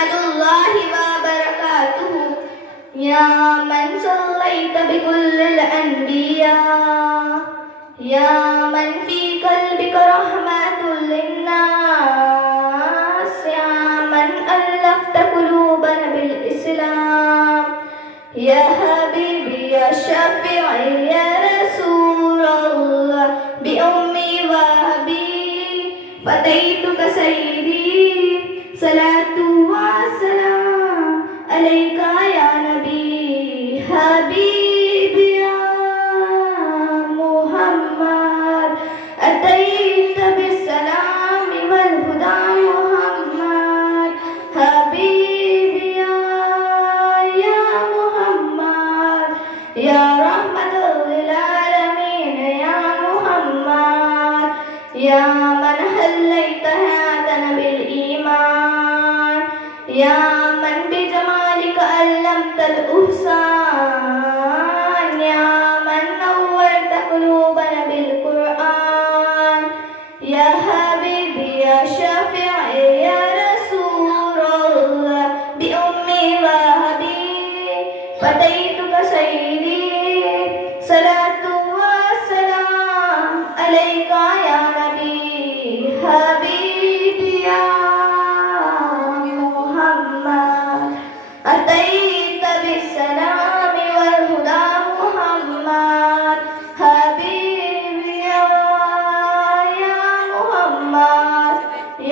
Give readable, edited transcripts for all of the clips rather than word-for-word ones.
ورحمة الله وبركاته. يا من صليت بكل الأنبياء، يا من في قلبك رحمة للناس، يا من ألفت قلوبنا بالإسلام، يا حبيبي يا شفيعي يا رسول الله، بأمي وأبي فديتك سيدي، صلاة وسلام عليك يا نبي حبيبي يا محمد، أتيت بالسلام والهدى محمد حبيبي يا محمد، يا رحمة للعالمين يا محمد، يا من حليت حياتنا بالإيمان، يا من بجمالك علمت الإحسان، يا من نورت قلوبنا بالقرآن، يا حبيبي يا شفيعي يا رسول الله، بأمي وأبي فديتك سيدي، صلاة وسلام عليك يا نبي حبيبي يا محمد، أتيت بالسلام والهدى محمد حبيبي يا محمد،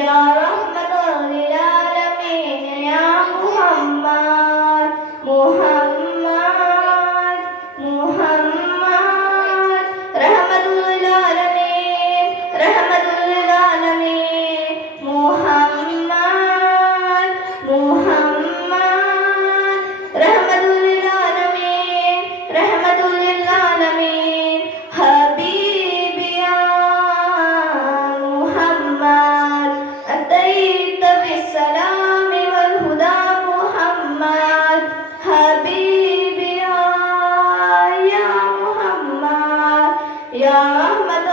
يا رحمة للعالمين يا محمد، محمد محمد، رحمة للعالمين رحمة للعالمين، محمد محمد، رحمة للعالمين رحمة للعالمين، حبيبي يا محمد، أتيت بالسلام والهدى محمد حبيبي يا محمد، يا رحمة